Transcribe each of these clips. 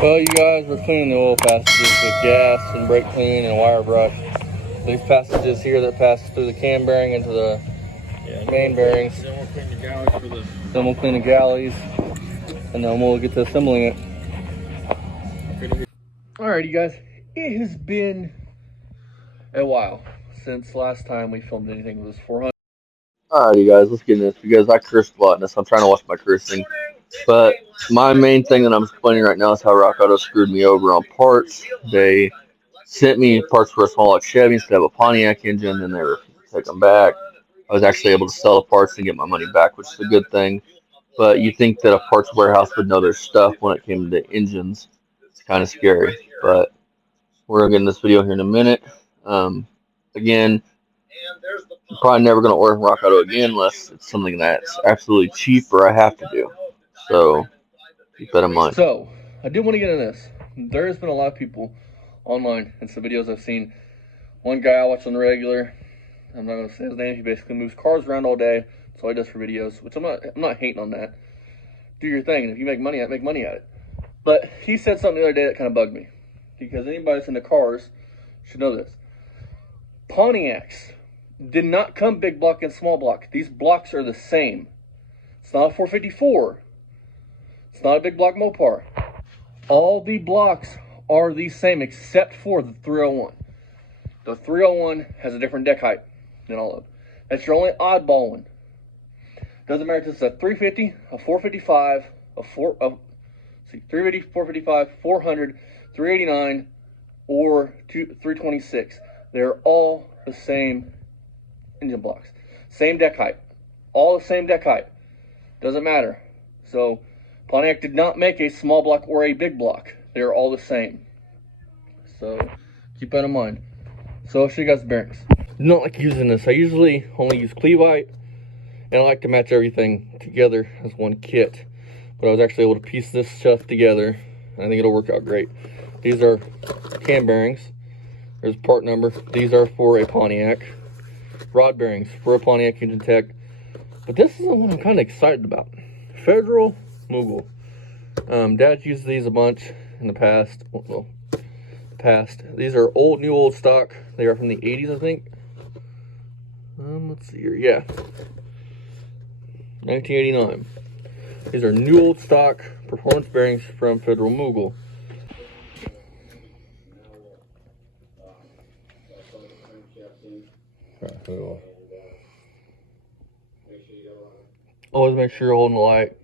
Well, you guys, we're cleaning the oil passages with gas and brake clean and wire brush. These passages here that pass through the cam bearing into the main bearings. Then we'll clean the galleys, and then we'll get to assembling it. Alright, you guys, it has been a while since last time we filmed anything with this 400. Alright, you guys, let's get into this because I cursed a lot in this. I'm trying to watch my cursing. But my main thing that I'm explaining right now is how Rock Auto screwed me over on parts. They sent me parts for a small like Chevy instead of a Pontiac engine, and they were take them back. I was actually able to sell the parts and get my money back, which is a good thing. But you think that a parts warehouse would know their stuff when it came to engines. It's kind of scary. But we're going to get in this video here in a minute. Again, I'm probably never going to order Rock Auto again unless it's something that's absolutely cheap or I have to do. So keep that in mind. So I did want to get into this. There has been a lot of people online and some videos I've seen. One guy I watch on the regular, I'm not going to say his name, he basically moves cars around all day. That's all he does for videos, which I'm not hating on that. Do your thing, and if you make money at it, make money at it. But he said something the other day that kind of bugged me, because anybody that's into cars should know this. Pontiacs did not come big block and small block. These blocks are the same. It's not a 454. It's not a big block Mopar. All the blocks are the same except for the 301. The 301 has a different deck height than all of them. That's your only oddball one. Doesn't matter if it's a 350, a 455, a 350, 455, 400, 389, or 326. They're all the same engine blocks. Same deck height. All the same deck height. Doesn't matter. So Pontiac did not make a small block or a big block. They're all the same. So keep that in mind. So I'll show you guys the bearings. I don't like using this. I usually only use Cleveite, and I like to match everything together as one kit. But I was actually able to piece this stuff together, and I think it'll work out great. These are cam bearings. There's part number. These are for a Pontiac. Rod bearings for a Pontiac Engine Tech. But this is the one I'm kind of excited about. Federal Mughal. Dad's used these a bunch in the past. Well, these are new old stock. They are from the 80s, I think. Let's see here. Yeah, 1989. These are new old stock performance bearings from Federal Mughal. Always make sure you're holding the light.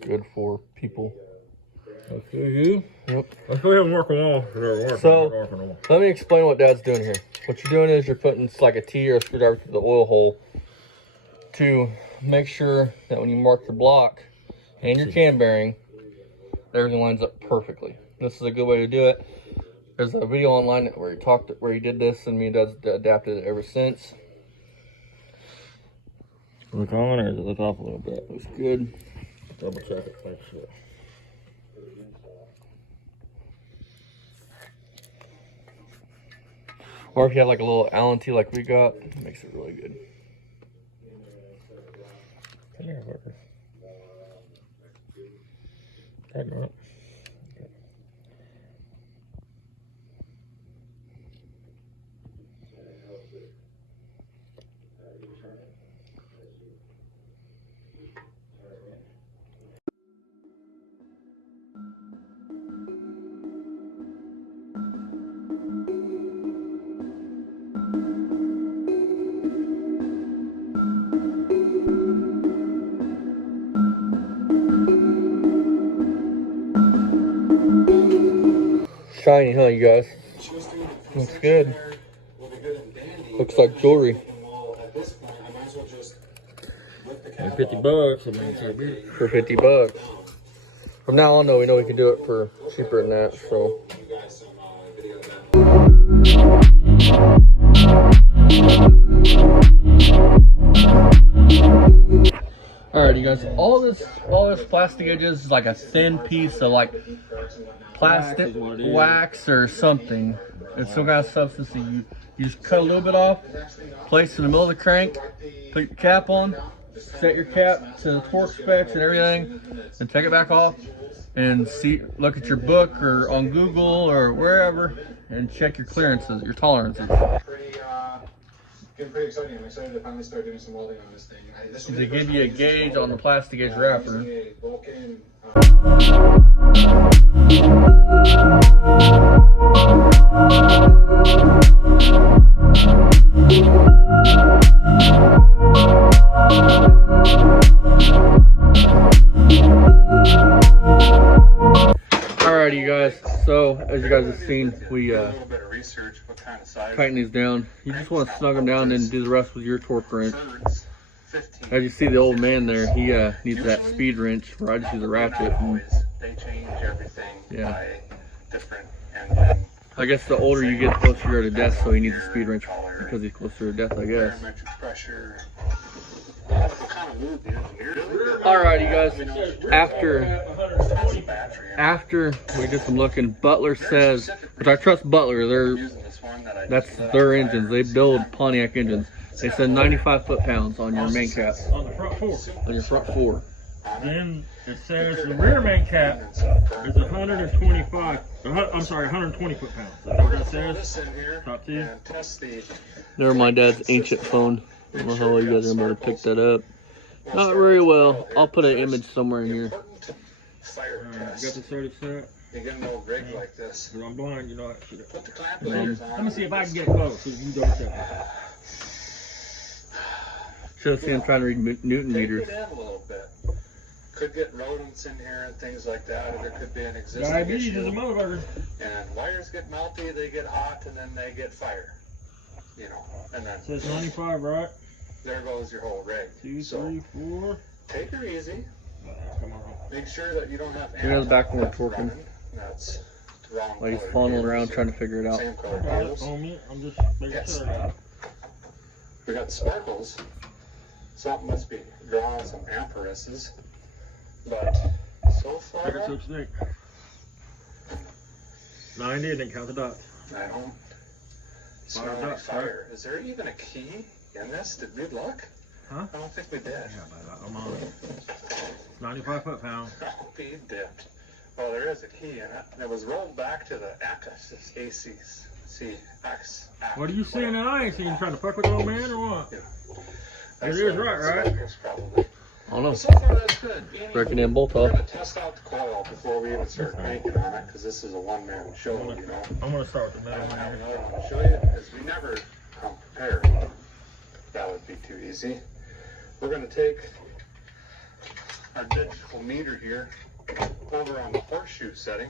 Good for people. Okay. Yep. Let's go ahead and work them all. So, let me explain what Dad's doing here. What you're doing is you're putting like a T or a screwdriver through the oil hole to make sure that when you mark your block and your cam bearing, everything lines up perfectly. This is a good way to do it. There's a video online where he did this, and me and Dad's adapted it ever since. Look on, or does it look off a little bit? Looks good. Double check it, make sure. Or if you have like a little Allen T like we got, it makes it really good. Come here, worker. Hang on. Shiny, huh, you guys? Looks good. Looks like jewelry. And $50, I mean, it's a bit. For $50. From now on, though, we know we can do it for cheaper than that, so. Alright, you guys, all this plastic edges is like a thin piece of like plastic wax or something. It's some kind of substance that you just cut a little bit off, place it in the middle of the crank, put your cap on, set your cap to the torque specs and everything, then take it back off, and look at your book or on Google or wherever and check your clearances, your tolerances. Getting pretty exciting. I'm excited to finally start doing some welding on this thing. They give you a gauge on the plastic edge wrapper. Alrighty, you guys. So as you guys have seen, we tighten these down. You just want to snug them down and do the rest with your torque wrench. As you see, the old man there, he needs that speed wrench where I just use a ratchet. And, yeah. I guess the older you get, the closer you are to death, so he needs a speed wrench because he's closer to death, I guess. Alright, you guys, after we did some looking, Butler says, which I trust Butler, that's their engines, they build Pontiac engines. They said 95 foot-pounds on your main cap. On the front four. On your front four. Then it says the rear main cap is 125. I'm sorry, 120 foot-pounds. That's what that says. Top two. Never mind, Dad's ancient phone. I don't know how well you guys are able to pick that up. Not very well. I'll put an image somewhere in here. Alright, you got the 30 set. You get an old rig like this. I'm blind, you know. Put the clamp leaders on. Let me see if I can get close so you can double check. Should have seen him trying to read Newton meters. Take it in a little bit. Could get rodents in here and things like that, or there could be an existing Diabetes issue. is a motherfucker. And wires get melty, they get hot, and then they get fire. You know, and then it says 95, right? There goes your whole rig. 2, 3, 4. Take her easy. Come on. Make sure that you don't have Here's the back one torquing. That's the wrong Like he's color fondling gears. around trying to figure it out. Same color Got it gears. on me. I'm just making Yes. sure. We got sparkles. Something must be drawing some amperesses. But so far, Check it so snake. 90 and then count the dots. I don't smell any fire. Is there even a key in this? Did we look? Huh? I don't think we did. Yeah, but I'm on it. 95 foot-pounds. Oh, we dipped. Well, there is a key in it. And it was rolled back to the axis. What are you seeing that I ain't seeing? You trying to fuck with the old man or what? Yeah. It is right? Probably. I don't know. So far, that's good. Breaking in bolt We're off. going to test out the coil before we even start cranking on it, because this is a one-man show, you know. I'm going to start with the I middle don't have one. another one to show you, because we never come prepared. That would be too easy. We're going to take our digital meter here over on the horseshoe setting.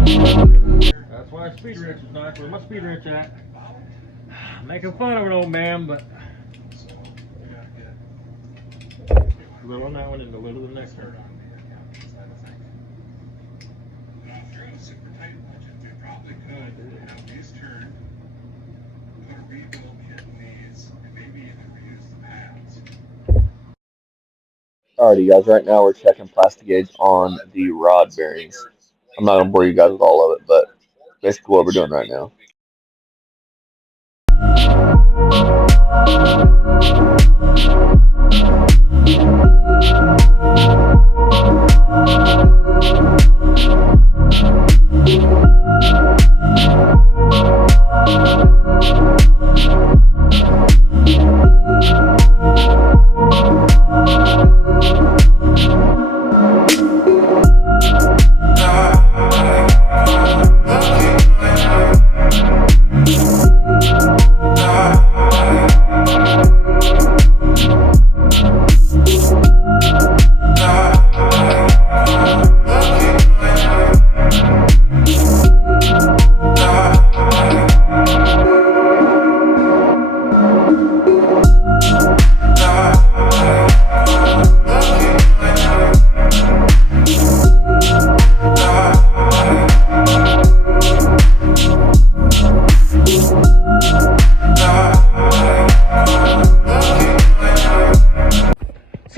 That's why speed wrench is nice. Where's my speed wrench at? Making fun of an old man, but a little on that one and a little on the next one. Alrighty, guys. Right now we're checking plastic gauge on the rod bearings. I'm not gonna bore you guys with all of it, but basically what we're doing right now.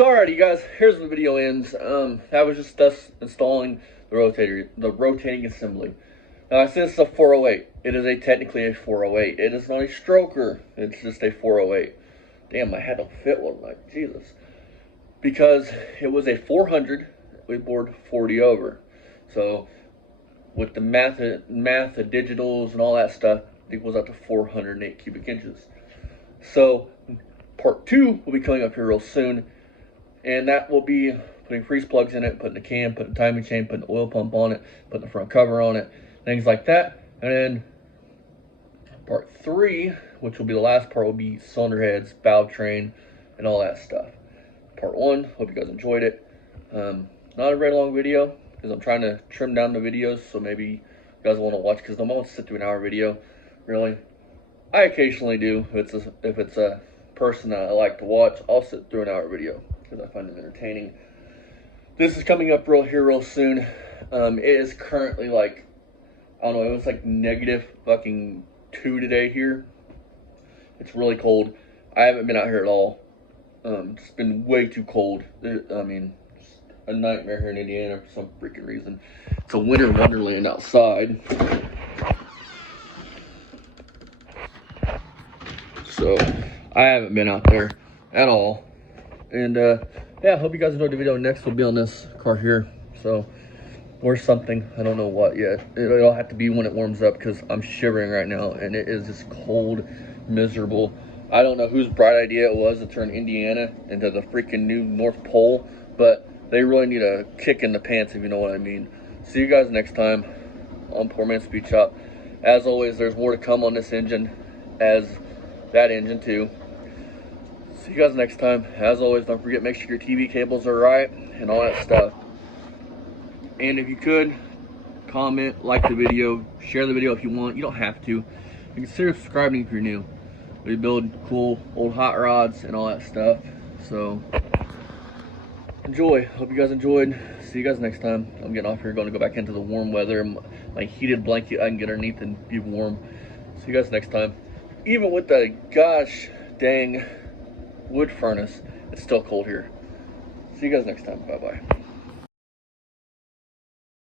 So alrighty guys, here's where the video ends. That was just us installing the rotating assembly. Now since it's a 408, it is technically a 408. It is not a stroker, it's just a 408. Damn, my head don't fit one, like Jesus. Because it was a 400, we bored 40 over. So with the math, the digitals and all that stuff, it equals out to 408 cubic inches. So part 2 will be coming up here real soon, and that will be putting freeze plugs in it, putting the cam, putting the timing chain, putting the oil pump on it, putting the front cover on it, things like that. And then part 3, which will be the last part, will be cylinder heads, valve train, and all that stuff. Part 1, hope you guys enjoyed it. Not a very long video, because I'm trying to trim down the videos, so maybe you guys want to watch, because no one wants to sit through an hour video, really. I occasionally do. If it's a person that I like to watch, I'll sit through an hour video, because I find it entertaining. This is coming up real soon. It is currently like, I don't know, it was like negative fucking 2 today here. It's really cold. I haven't been out here at all. It's been way too cold. I mean, it's a nightmare here in Indiana for some freaking reason. It's a winter wonderland outside. So I haven't been out there at all. And yeah, I hope you guys enjoyed the video. Next will be on this car here. So, or something. I don't know what yet. It'll have to be when it warms up, because I'm shivering right now and it is just cold, miserable. I don't know whose bright idea it was to turn Indiana into the freaking new North Pole, but they really need a kick in the pants, if you know what I mean. See you guys next time on Poor Man's Speed Shop. As always, there's more to come on this engine, as that engine too. See you guys next time. As always, don't forget, make sure your TV cables are right and all that stuff. And if you could, comment, like the video, share the video if you want. You don't have to. And consider subscribing if you're new. We build cool old hot rods and all that stuff. So enjoy. Hope you guys enjoyed. See you guys next time. I'm getting off here, going to go back into the warm weather. My heated blanket I can get underneath and be warm. See you guys next time. Even with the gosh dang wood furnace, it's still cold here. See you guys next time. Bye bye.